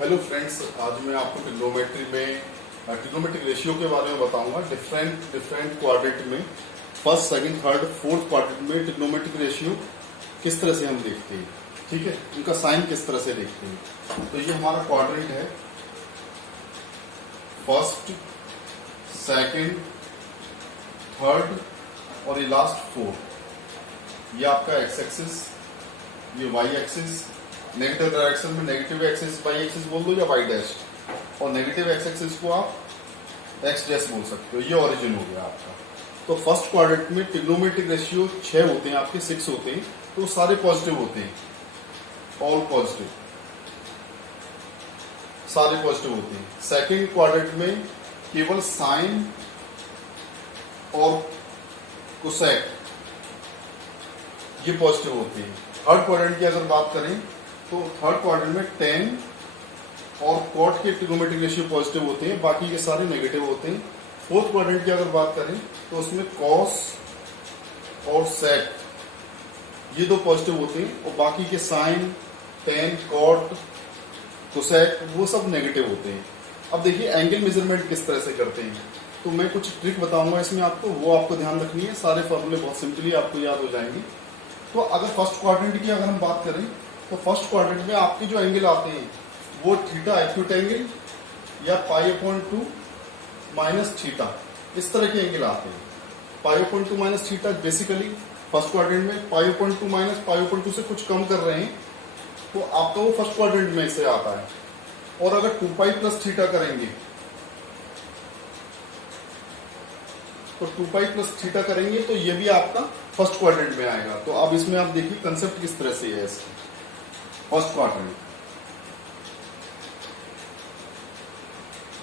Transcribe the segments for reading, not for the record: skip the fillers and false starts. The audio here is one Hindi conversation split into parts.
हेलो फ्रेंड्स, आज मैं आपको ट्रिग्नोमेट्रिक रेशियो के बारे में बताऊंगा। डिफरेंट क्वाड्रेंट में first, second, third, fourth quadrant में ट्रिग्नोमेट्रिक रेशियो किस तरह से हम देखते हैं। ठीक है, उनका साइन किस तरह से देखते हैं। तो ये हमारा क्वाड्रेंट है, फर्स्ट, सेकंड, थर्ड और ये लास्ट फोर्थ। ये आपका एक्स एक्सिस, ये वाई एक्सिस। नेगेटिव डायरेक्शन में नेगेटिव एक्सिस वाई एक्सिस बोल दो या वाई डैश, और नेगेटिव एक्स एक्सिस को आप एक्स डैश बोल सकते हो। ये ओरिजिन हो गया आपका। तो फर्स्ट क्वाड्रेंट में ट्रिग्नोमेट्रिक रेशियो 6 होते हैं, आपके 6 होते हैं, तो सारे पॉजिटिव होते हैं, ऑल पॉजिटिव, सारे पॉजिटिव होते हैं। सेकंड क्वाड्रेंट में केवल साइन और कोसेक ये पॉजिटिव होते हैं। थर्ड क्वाड्रेंट की अगर बात करें तो थर्ड क्वाड्रेंट में टेन और कॉट के ट्रिग्नोमेट्रिक रेशियो पॉजिटिव होते हैं, बाकी के सारे नेगेटिव होते हैं। फोर्थ क्वाड्रेंट की अगर बात करें तो उसमें कॉस और सेक ये दो पॉजिटिव होते हैं, और बाकी के साइन, टेन, कॉट, कोसेक वो सब नेगेटिव होते हैं। अब देखिए एंगल मेजरमेंट किस तरह से करते हैं, तो मैं कुछ ट्रिक बताऊंगा इसमें आपको, वो आपको ध्यान रखनी है। सारे फॉर्मूले बहुत सिंपली आपको याद हो जाएंगे। तो अगर फर्स्ट क्वाड्रेंट की अगर हम बात करें तो फर्स्ट क्वाड्रेंट में आपके जो एंगल आते हैं वो थीटा एक्यूट एंगल या π/2 माइनस थीटा, इस तरह के एंगल आते हैं। π/2 minus theta basically first quadrant में π/2 माइनस π/2 से कुछ कम कर रहे हैं तो आपका वो फर्स्ट क्वाड्रेंट में से आता है। और अगर 2π प्लस थीटा करेंगे तो 2π प्लस थीटा करेंगे तो ये भी आपका फर्स्ट क्वाड्रेंट में आएगा। तो अब इसमें आप देखिए कंसेप्ट किस तरह से है इसका। फर्स्ट क्वाड्रेंट,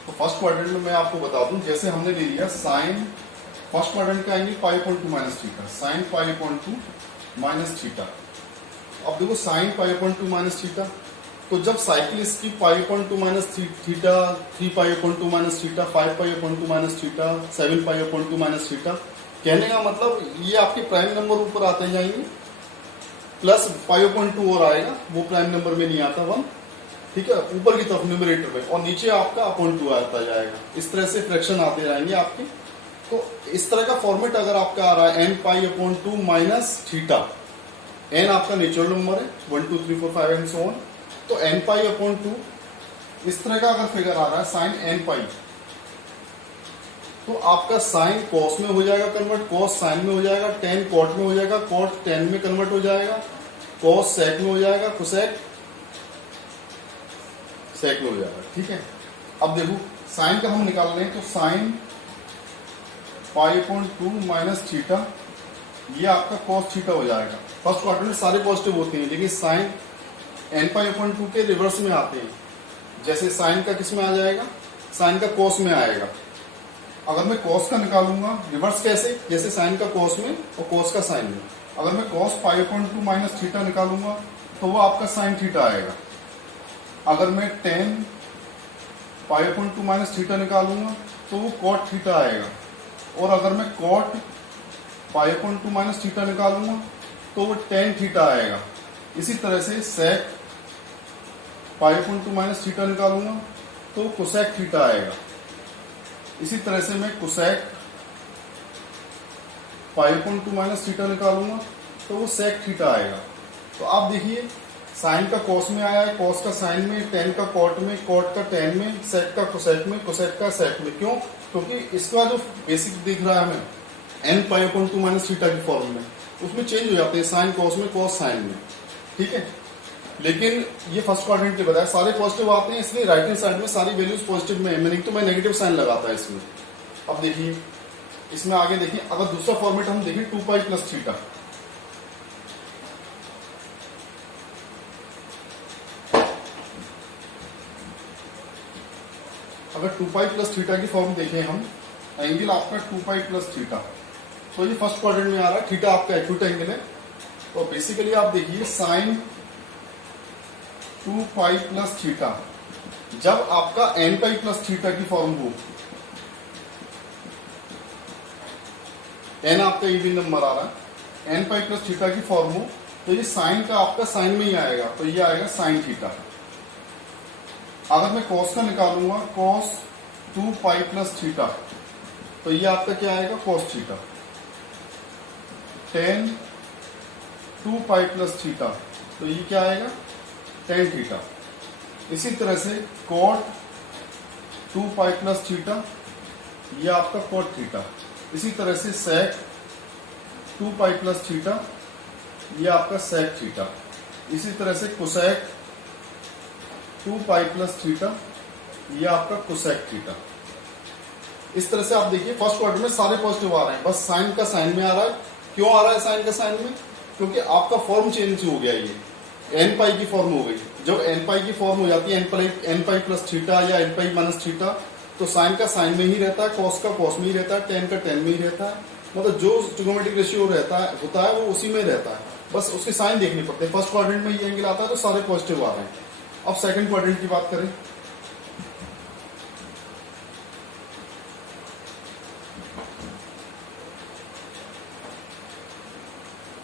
तो फर्स्ट क्वाड्रेंट में मैं आपको बता दूं, जैसे हमने ले लिया साइन, फर्स्ट क्वाड्रेंट का angle π/2 minus theta, sine π/2 minus theta. अब देखो साइन π/2 माइनस थीटा, तो जब साइकिल इसकी π/2 minus theta, 3π/2 minus theta, 5π/2 minus theta, 7π/2 minus theta, कहने का मतलब ये आपके प्राइम नंबर ऊपर आते जाएंगे, प्लस π/2 और आएगा, वो प्राइम नंबर में नहीं आता 1, ठीक है, ऊपर की तरफ न्यूमरेटर में, और नीचे आपका /2 आता जाएगा। इस तरह से फ्रैक्शन आते जाएंगे आपके। तो इस तरह का फॉर्मेट अगर आपका आ रहा है n π/2 माइनस थीटा, n आपका नेचुरल नंबर है 1 2 3 4 5 एंड सो ऑन, तो n π/2 इस तरह का अगर फिगर आ रहा है साइन nπ, तो आपका साइन कॉस में हो जाएगा कन्वर्ट, कॉस साइन में हो जाएगा, टेन कॉट में हो जाएगा, कॉट टेन में कन्वर्ट हो जाएगा, कॉस सेक में हो जाएगा, कोसेक सेक में हो जाएगा। ठीक है, अब देखो साइन का हम निकाल रहे हैं, तो साइन π/2 माइनस थीटा ये आपका कॉस थीटा हो जाएगा। फर्स्ट क्वाड्रेंट में सारे पॉजिटिव होते हैं, लेकिन साइन nπ/2 के रिवर्स में आते हैं। जैसे साइन का किस में आ जाएगा, साइन का कॉस में आएगा। अगर मैं कॉस का निकालूंगा रिवर्स कैसे, जैसे साइन का कॉस में और कॉस का साइन में। अगर मैं कॉस π/2 माइनस थीटा निकालूंगा तो वो आपका साइन थीटा आएगा। अगर मैं टेन π/2 माइनस थीटा निकालूंगा तो वो कॉट थीटा आएगा। और अगर मैं कॉट π/2 माइनस थीटा निकालूंगा तो वो टेन थीटा आएगा। इसी तरह से सेक π/2 माइनस थीटा निकालूंगा तो वो कोसेक थीटा आएगा। इसी तरह से मैं कोसेक π/2 माइनस थीटा निकालूंगा तो वो सेक थीटा आएगा। तो आप देखिए साइन का कॉस में आया है, कॉस का साइन में, टेन का कॉट में, कॉट का टेन में, सेक का कोसेक में, कोसेक का सेक में। क्यों? क्योंकि इसका जो बेसिक दिख रहा है हमें n π/2 माइनस थीटा की फॉर्म में, उसमें चेंज हो जाते हैं साइन कॉस में, कॉस साइन में। ठीक है, लेकिन ये फर्स्ट क्वाड्रेंट के बताया सारे पॉजिटिव आते हैं, इसलिए राइट हैंड साइड में सारी वैल्यूज पॉजिटिव में है। नहीं तो मैं नेगेटिव साइन लगाता है इसमें। अब देखिए इसमें आगे देखिए, अगर दूसरा फॉर्मेट हम देखें 2π प्लस थीटा, अगर 2π प्लस थीटा की फॉर्म देखें हम, एंगल आपका 2π प्लस थीटा, तो ये फर्स्ट क्वाड्रेंट में आ रहा है, थीटा आपका एक्यूट एंगल है। तो बेसिकली आप देखिए साइन 2π प्लस थीटा, जब आपका nπ प्लस थीटा की फॉर्म हो, n आपका इवन नंबर आ रहा है, nπ प्लस थीटा की फॉर्म हो, तो ये साइन का आपका साइन में ही आएगा, तो ये आएगा साइन थीटा। अगर मैं कॉस का निकालूंगा कॉस 2 पाई प्लस थीटा, तो ये आपका क्या आएगा कॉस थीटा। टेन 2 पाई प्लस थीटा, तो ये क्या आएगा टेन थीटा। इसी तरह से कॉट 2 पाई प्लस थीटा, ये आपका कॉट थीटा। इसी तरह से सेक 2 पाई प्लस थीटा, ये आपका सेक थीटा। इसी तरह से कोसेक 2 पाई प्लस थीटा, ये आपका कोसेक थीटा। इस तरह से आप देखिए फर्स्ट क्वाड्रेंट में सारे पॉजिटिव आ रहे हैं, बस साइन का साइन में आ रहा है। क्यों आ रहा है साइन का साइन में? क्योंकि आपका फॉर्म चेंज हो गया, ये एन पाई की फॉर्म हो गई। जब एन पाई की फॉर्म हो जाती है एन पाई प्लस थीटा या एन पाई माइनस थीटा, तो साइन का साइन में ही रहता है, कॉस का कॉस में ही रहता है, टेन का टेन में ही रहता है। मतलब जो ट्रिगोनोमेट्रिक रेशियो रहता है होता है वो उसी में रहता है, बस उसके साइन देखने पड़ते हैं। फर्स्ट क्वाड्रेंट में ये एंगल आता है तो सारे पॉजिटिव आ रहे हैं। अब सेकंड क्वाड्रेंट की बात करें,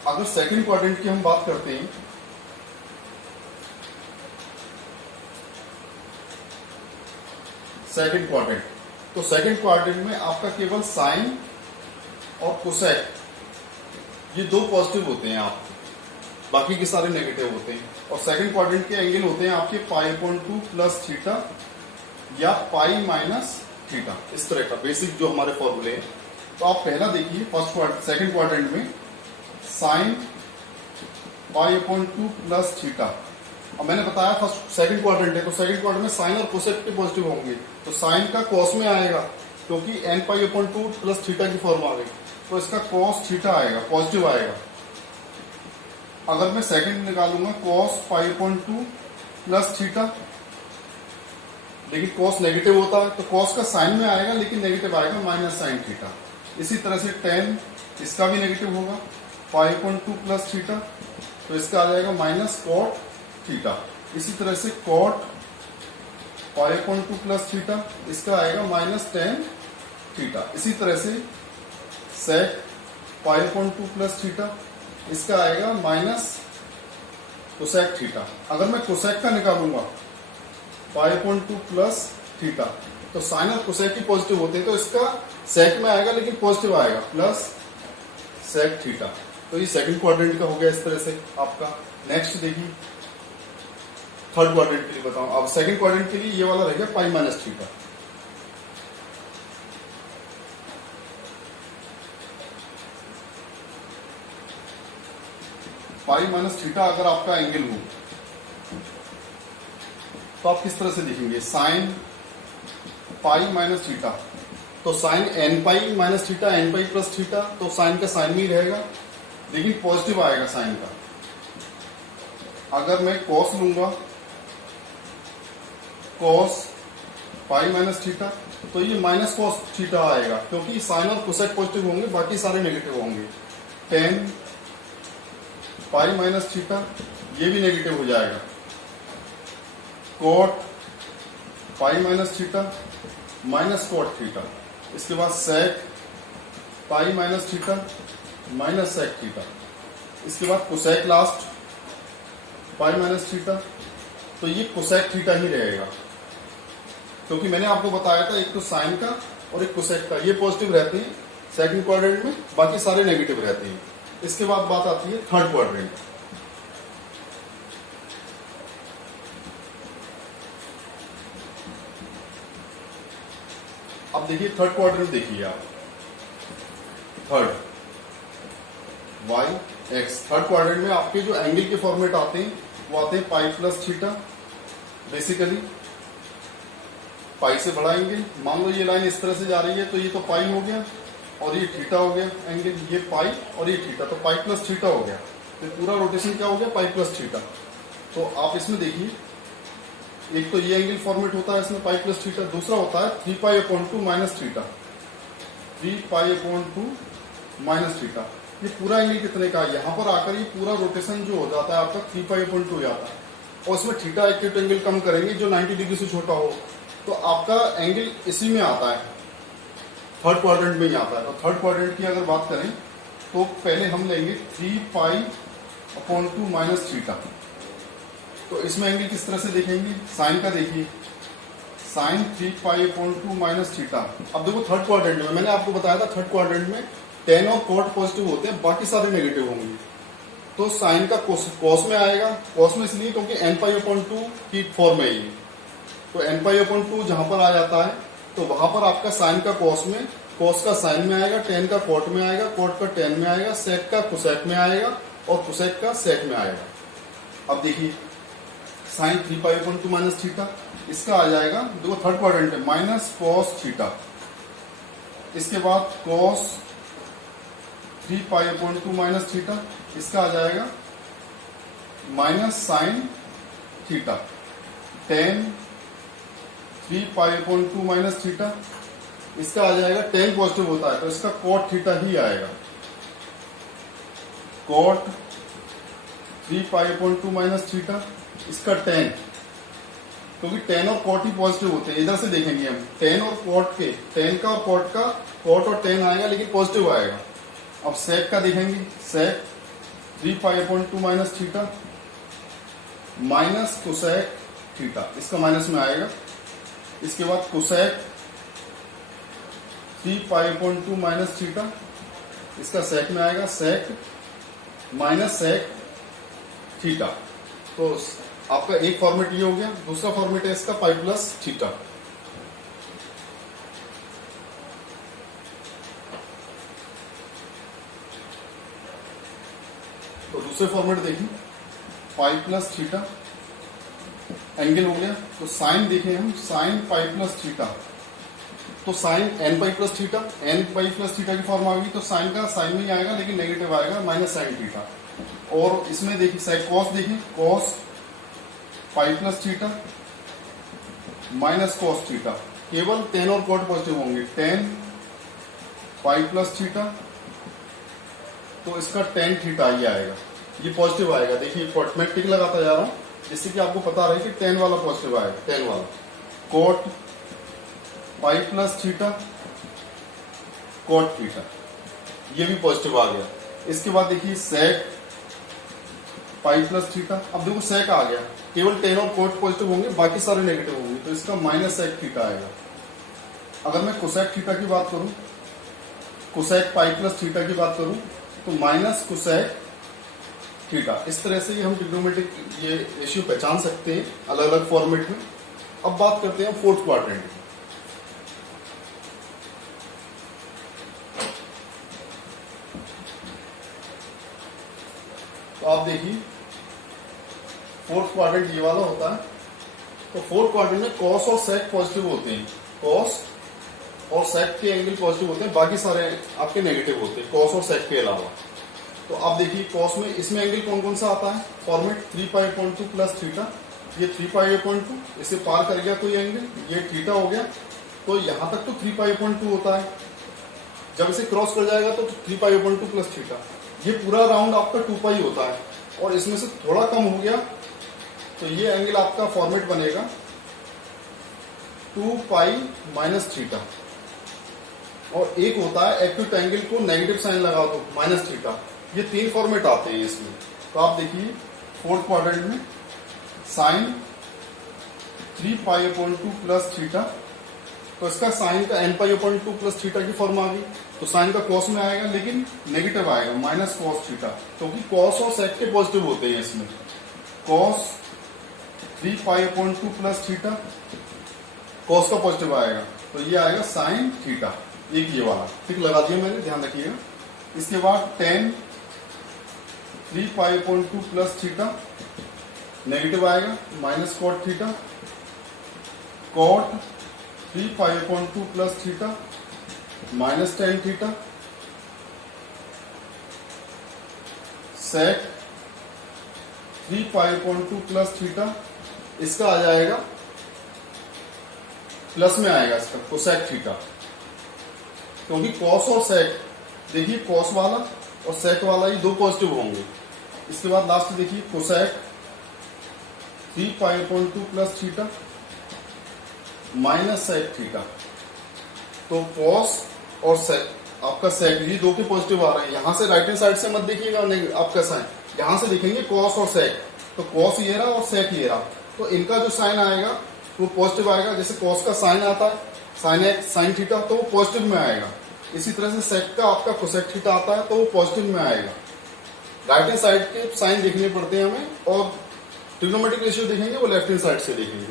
अगर सेकंड क्वाड्रेंट की हम बात करते हैं, सेकंड क्वाड्रेंट, तो सेकंड क्वाड्रेंट में आपका केवल साइन और कोसेक ये दो पॉजिटिव होते हैं आपके, बाकी के सारे नेगेटिव होते हैं। और सेकंड क्वाड्रेंट के एंगल होते हैं आपके π/2 प्लस थीटा या पाई माइनस थीटा, इस तरह का बेसिक जो हमारे फॉर्मूले हैं। तो आप पहला देखिए सेकंड क्वाड्रेंट में साइन π/2 प्लस थीटा। अब मैंने बताया फर्स्ट सेकंड क्वाड्रेंट है, तो सेकंड क्वाड्रेंट में साइन और कोसेक के पॉजिटिव होंगे, तो साइन का कॉस में आएगा क्योंकि nπ/2 प्लस थीटा की फॉर्म आ गई, तो इसका कॉस थीटा आएगा, पॉजिटिव आएगा। अगर मैं सेकंड निकालूंगा कॉस π/2 प्लस थीटा, लेकिन कॉस नेगेटिव होता है तो कॉस का साइन में आएगा लेकिन नेगेटिव आएगा माइनस साइन थीटा। इसी तरह से टेन, इसका भी नेगेटिव होगा, π/2 प्लस थीटा, तो इसका आ जाएगा माइनस कॉट थीटा। इसी तरह से कॉट π/2 प्लस थीटा, इसका आएगा माइनस टेन थीटा। इसी तरह से सेक π/2 प्लस थीटा, इसका आएगा माइनस कोसेक थीटा। अगर मैं कोसेक का निकालूंगा π/2 प्लस थीटा, तो साइन और कोसेक ही पॉजिटिव होते हैं, तो इसका सेक में आएगा लेकिन पॉजिटिव आएगा, प्लस सेक थीटा। तो ये सेकंड क्वाड्रेंट का हो गया इस तरह से आपका। नेक्स्ट देखिए थर्ड क्वाड्रेंट के लिए बताऊं। अब सेकंड क्वाड्रेंट के लिए ये वाला रहेगा पाई माइनस थीटा। पाई माइनस थीटा अगर आपका एंगल हो तो आप किस तरह से देखेंगे? साइन पाई माइनस थीटा, तो sine n pi minus theta, n pi plus theta, तो साइन का साइन में ही रहेगा लेकिन पॉजिटिव आएगा साइन का। अगर मैं कॉस लूंगा, कॉस पाई माइनस थीटा, तो ये माइनस कॉस थीटा आएगा क्योंकि साइन और कोसेक पॉजिटिव होंगे, बाकी सारे नेगेटिव होंगे। टेन पाई माइनस थीटा, ये भी नेगेटिव हो जाएगा। Cot pi minus theta minus cot theta. इसके बाद sec pi minus theta minus sec theta. इसके बाद cosec last pi minus theta, तो ये कोसेक थीटा ही रहेगा क्योंकि मैंने आपको बताया था एक तो साइन का और एक कोसेक का, ये पॉजिटिव रहते हैं सेकंड क्वाड्रेंट में, बाकी सारे नेगेटिव रहते हैं। इसके बाद बात आती है थर्ड क्वाड्रेंट। अब देखिए थर्ड क्वाड्रेंट देखिए आप, third Y X. Third quadrant में आपके जो एंगल के फॉर्मेट आते हैं वो आते हैं पाई प्लस थीटा। बेसिकली पाई से बड़ा एंगल, मान लो ये लाइन इस तरह से जा रही है तो ये तो पाई हो गया और ये थीटा हो गया एंगल, ये पाई और ये थीटा, तो पाई प्लस थीटा हो गया। तो पूरा रोटेशन क्या हो गया? पाई प्लस थीटा। तो आप इसमें देखिए एक तो ये एंगल फॉर्मेट होता है इसमें पाई प्लस थीटा, दूसरा होता है 3π/2 माइनस थीटा, 3π/2 माइनस थीटा। ये पूरा एंगल कितने का है? यहाँ पर आकर ये पूरा रोटेशन जो हो जाता है आपका 3π/2 हो जाता है, और इसमें थीटा एक्यूट एंगल कम करेंगे जो 90 डिग्री से छोटा हो, तो आपका एंगल इसी में आता है, थर्ड क्वाड्रेंट में ही आता है। तो थर्ड क्वाड्रेंट की अगर बात करें तो पहले हम लेंगे 3π/2 माइनस थीटा। तो इसमें एंगल किस तरह से देखेंगे? साइन का देखिए साइन 3π/2 माइनस थीटा। अब देखो थर्ड क्वाड्रेंट में मैंने आपको बताया था, थर्ड क्वाड्रेंट में टेन और कॉट पॉजिटिव होते हैं, बाकी सारे नेगेटिव होंगे। तो साइन का कॉस में आएगा, कॉस में इसलिए क्योंकि nπ/2 की फॉर्म है ये। तो nπ/2 जहां पर आ जाता है तो वहां पर आपका साइन का कॉस में, कॉस का साइन में आएगा, टेन का कॉट में आएगा, कॉट का टेन में आएगा, सेक का कोसेक में आएगा और कोसेक का सेक में आएगा। अब देखिए साइन 3π/2 माइनस थीटा, इसका आ जाएगा, देखो थर्ड क्वाड्रेंट है, माइनस कॉस थीटा। इसके बाद कॉस 3π/2 माइनस थीटा, इसका आ जाएगा minus sine theta. Tan 3π/2 minus theta, इसका आ जाएगा, टेन पॉजिटिव होता है तो इसका कॉट थीटा ही आएगा। कॉट 3π/2 माइनस थीटा, इसका टेन, क्योंकि टेन और कॉट ही पॉजिटिव होते हैं। इधर से देखेंगे हम टेन और कॉट के, टेन का और कॉट का, कॉट और टेन आएगा लेकिन पॉजिटिव आएगा। अब सेक का देखेंगे, sec 3π/2 minus theta minus cosec theta, इसका माइनस में आएगा। इसके बाद कोसेक 3π/2 माइनस थीटा, इसका सेक में आएगा, सेक माइनस सेक थीटा। तो आपका एक फॉर्मेट ये हो गया। दूसरा फॉर्मेट है इसका पाई प्लस थीटा। तो दूसरे फॉर्मेट देखिए, पाई प्लस थीटा, एंगल हो गया। तो साइन देखें हम, साइन पाई प्लस थीटा, तो sine n pi plus theta, n pi plus theta की फॉर्म आ गई। तो साइन का साइन में ही आएगा लेकिन नेगेटिव आएगा, माइनस साइन थीटा। और इसमें देखिए साइन कॉस, देखिए cos pi plus theta minus cos theta, केवल टेन और कॉट पॉजिटिव होंगे। टेन पाई प्लस थीटा, तो इसका टेन थीटा ही आएगा, ये पॉजिटिव आएगा। देखिए मैं टिक लगाता जा रहा हूं जिससे कि आपको पता रहे कि टेन वाला पॉजिटिव आएगा, टेन वाला। Cot pi plus theta, cot theta, ये भी पॉजिटिव आ गया। इसके बाद देखिए सेक पाई प्लस थीटा। अब देखो सेक आ गया, केवल टेन और कॉट पॉजिटिव होंगे, बाकी सारे नेगेटिव होंगे, तो इसका माइनस सेक थीटा आएगा। अगर मैं कोसेक थीटा की बात करूं, कोसेक पाई प्लस थीटा की बात करूं, तो माइनस कोसेक थीटा। इस तरह से हम ट्रिग्नोमेट्रिक ये रेशियो पहचान सकते हैं अलग अलग फॉर्मेट में। अब बात करते हैं फोर्थ क्वाड्रेंट की। तो आप देखिए फोर्थ क्वाड्रेंट ये वाला होता है। तो फोर्थ क्वाड्रेंट में कॉस और सेक पॉजिटिव होते हैं, कॉस और सेक के एंगल पॉजिटिव होते हैं, बाकी सारे आपके नेगेटिव होते हैं कॉस और सेक के अलावा। तो आप देखिए कॉस में, इसमें एंगल कौन कौन सा आता है, फॉर्मेट 3π/2 प्लस थीटा। ये 3π/2, इसे पार कर गया कोई एंगल, ये थीटा हो गया। तो यहां तक तो 3π/2 होता है, जब इसे क्रॉस कर जाएगा तो 3π/2 प्लस थीटा। ये पूरा राउंड आपका 2π होता है, और इसमें से थोड़ा कम हो गया तो ये एंगल आपका फॉर्मेट बनेगा 2π माइनस थीटा। और एक होता है एक्यूट एंगल को नेगेटिव साइन लगा दो, माइनस थीटा। ये तीन फॉर्मेट आते हैं इसमें। तो आप देखिए फोर्थ क्वाड्रेंट में साइन 3π/2 प्लस थीटा, तो इसका साइन का nπ/2 प्लस थीटा की फॉर्म आ गई। तो साइन का कॉस में आएगा लेकिन नेगेटिव आएगा, माइनस कॉस थीटा, क्योंकि कॉस और सेक के पॉजिटिव होते हैं इसमें। कॉस 3π/2 प्लस थीटा, कॉस का पॉजिटिव आएगा तो ये आएगा साइन थीटा। एक ये वाला टिक लगा दिया मैंने, ध्यान रखिएगा। इसके बाद टेन 3π/2 प्लस थीटा, नेगेटिव आएगा, minus cot theta. Cot 3π/2 plus theta minus tan theta. Sec 3π/2 plus theta, इसका आ जाएगा प्लस में आएगा इसका कोसेक थीटा, क्योंकि कॉस और सेक, देखिए कॉस वाला और सेक वाला ये दो पॉजिटिव होंगे। इसके बाद लास्ट देखिए cosec 3π/2 plus theta minus sec theta. तो कॉस और सेक, आपका सेक, ये दो के पॉजिटिव आ रहे हैं। यहां से राइट हैंड साइड से मत देखिएगा आपका साइन, यहां से देखेंगे कॉस और सेक। तो कॉस ये रहा और सेक ये रहा, तो इनका जो साइन आएगा वो पॉजिटिव आएगा। जैसे कॉस का साइन आता है, साइन एक्स साइन थीटा, तो वो पॉजिटिव में आएगा। इसी तरह से सेक का आपका कोसेक थीटा आता है तो वो पॉजिटिव में आएगा। राइट हैंड साइड के साइन देखने पड़ते हैं हमें, और ट्रिग्नोमेट्रिक रेशियो देखेंगे वो लेफ्ट हैंड साइड से देखेंगे।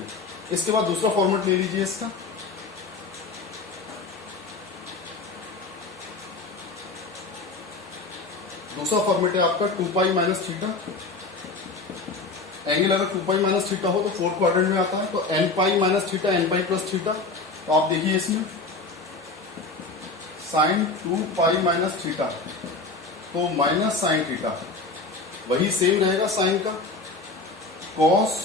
इसके बाद दूसरा फॉर्मेट ले लीजिए इसका। दूसरा फॉर्मेट है आपका 2 पाई माइनस थीटा। एंगल अगर 2 पाई माइनस थीटा हो तो फोर्थ क्वाड्रेंट में आता है, तो n पाई माइनस थीटा n पाई प्लस थीटा। तो आप देखिए इसमें साइन 2 पाई माइनस थीटा तो माइनस साइन थीटा, वही सेम रहेगा साइन का। कॉस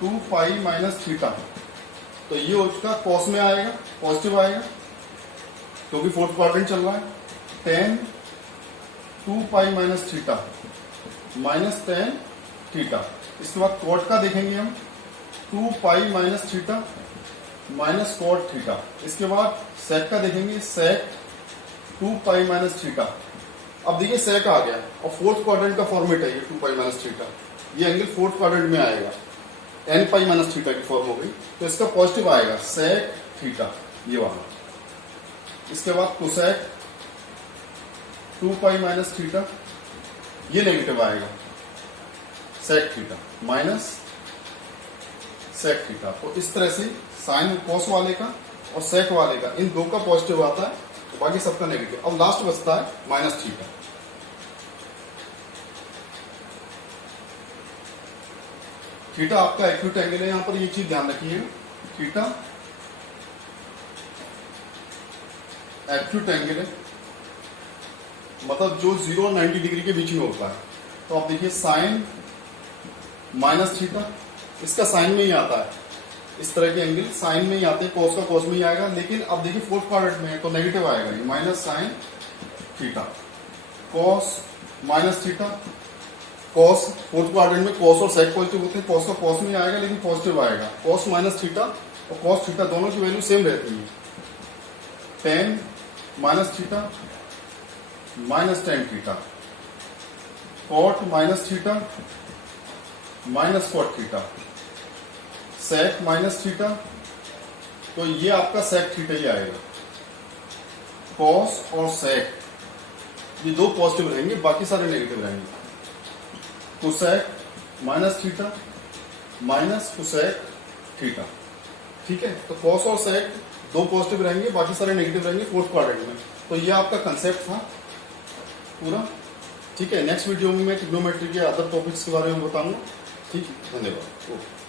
2 पाई माइनस थीटा, तो ये उसका कॉस में आएगा, पॉजिटिव आएगा क्योंकि फोर्थ क्वाड्रेंट चल रहा है। Tan 2 pi minus theta minus tan theta. इसके बाद कॉट का देखेंगे हम, 2 pi minus theta minus cot theta. इसके बाद सेक का देखेंगे, सेक 2 पाई माइनस थीटा। अब देखिए सेक आ गया और फोर्थ क्वाड्रेंट का फॉर्मेट है ये 2 पाई माइनस थीटा। ये एंगल फोर्थ क्वाड्रेंट में आएगा, n पाई माइनस थीटा की फॉर्म हो गई, तो इसका पॉजिटिव आएगा सेक थीटा, ये वाला। इसके बाद कोसेक 2 पाई माइनस थीटा, ये नेगेटिव आएगा, sec theta minus sec theta. तो इस तरह से साइन कॉस वाले का और सेक वाले का, इन दो का पॉजिटिव आता है, तो बाकी सबका नेगेटिव। अब लास्ट बचता है माइनस थीटा। थीटा आपका एक्यूट एंगल है, यहां पर ये चीज ध्यान रखिए, थीटा एक्यूट एंगल है, मतलब जो 0 और 90 डिग्री के बीच में होता है। तो आप देखिए साइन माइनस थीटा, इसका साइन में ही आता है, इस तरह के एंगल साइन में ही आते हैं, कॉस का कॉस में ही आएगा। लेकिन अब देखिए फोर्थ क्वाड्रेंट में है तो नेगेटिव आएगा, ये minus sine theta. Cos minus theta, cos fourth quadrant में कॉस और सेक पॉजिटिव होते हैं, कॉस का कॉस में आएगा लेकिन पॉजिटिव आएगा। कॉस माइनस थीटा और कॉस थीटा दोनों की वैल्यू सेम रहती है। Tan minus theta minus tan theta, cot minus theta minus cot theta, sec minus theta, तो ये आपका सेक थीटा ही आएगा। कॉस और सेक ये दो पॉजिटिव रहेंगे, बाकी सारे नेगेटिव रहेंगे। Cosec minus theta minus cosec theta, ठीक है। तो कॉस और सेक दो पॉजिटिव रहेंगे, बाकी सारे नेगेटिव रहेंगे फोर्थ क्वाड्रेंट में। तो ये आपका कंसेप्ट था पूरा, ठीक है। नेक्स्ट वीडियो में मैं ट्रिग्नोमेट्री के अदर टॉपिक्स के बारे में बताऊंगा, ठीक है। धन्यवाद। ओके।